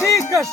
تيكش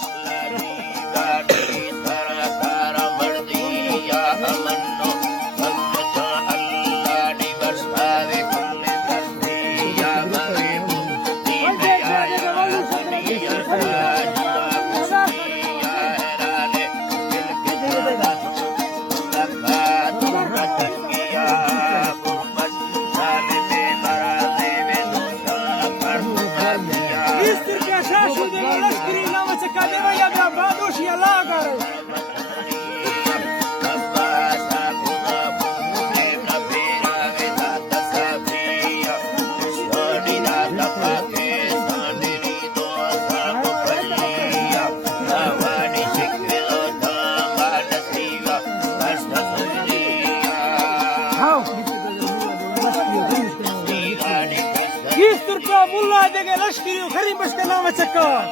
والله دقيقة لشكري وخريم بس كلامة سكا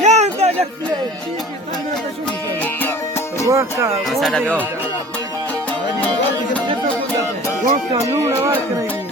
يا انت جكتي وكا وكا لولا واكري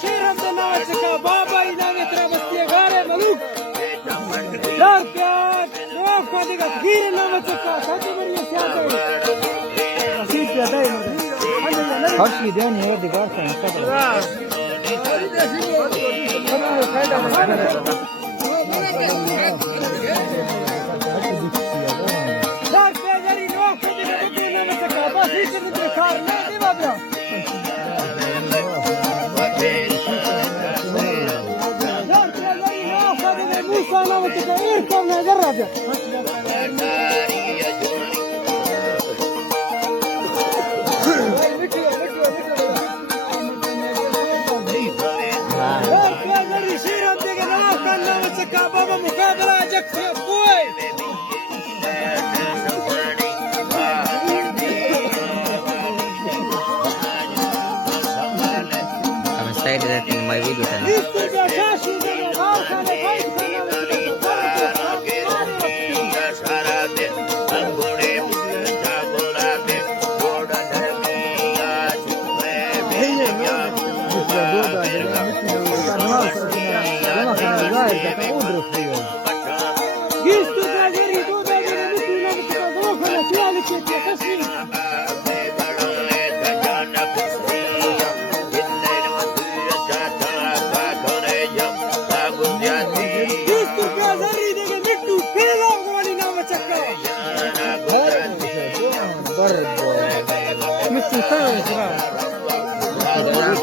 سير بدل سير بابا ينام ترى غاره ملوك دار كان وقف ديك غير نام تكا ساتي بري سياده سير بدل هر شيء دين هي ديار my video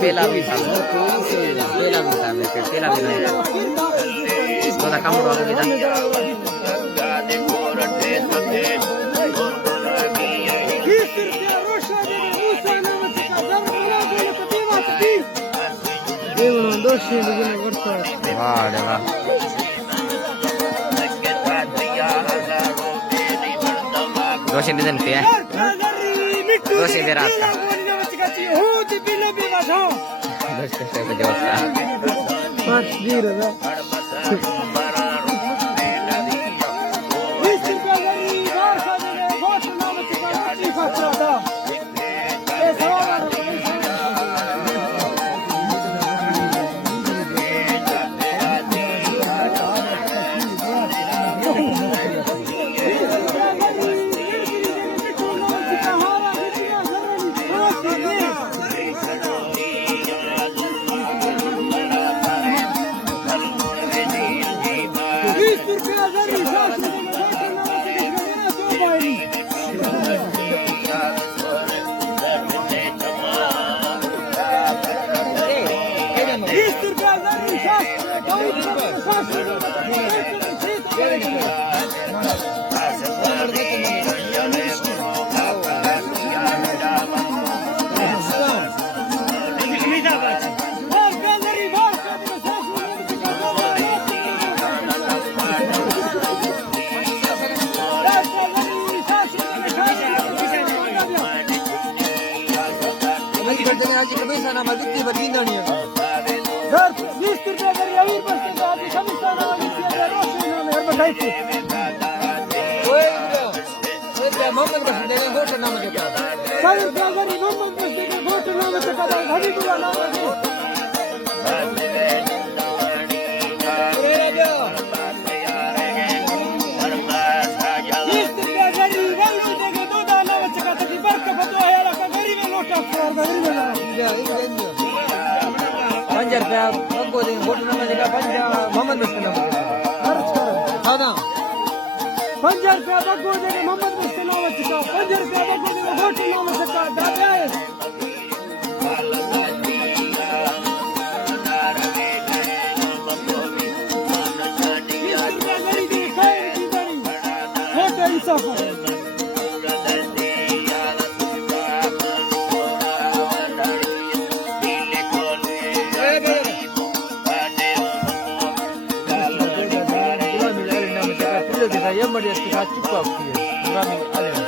pela bisa toda kamu doang kita dosin din ya dosin dirasa saya berjawab Mas Dira घ्यायची मोहम्मद बसलेले गोष्ट नाव देतात 100 रुपया जरी मोहम्मद बसले गोट नावाचं पदार्थ हबीबुल्ला नावाचं 20 रुपया जरी वल्लू देगे दूधा नावाचं का तरी बरक बदो याला का गरीब लोटा फोर गरीब पंजा रुपया बघो दे गोट नाव देगा पंजा मोहम्मद बसले नाव खर्च करा हा ना 5 रुपया बघो देगे मोहम्मद बसले नावाचं का 5 रुपया बघो देगे गोट नावाचं का दादा आहे 20 रुपया जरी दे खैर की जरी गोट इंसाफ Yang berdia kita cukup, kami alih.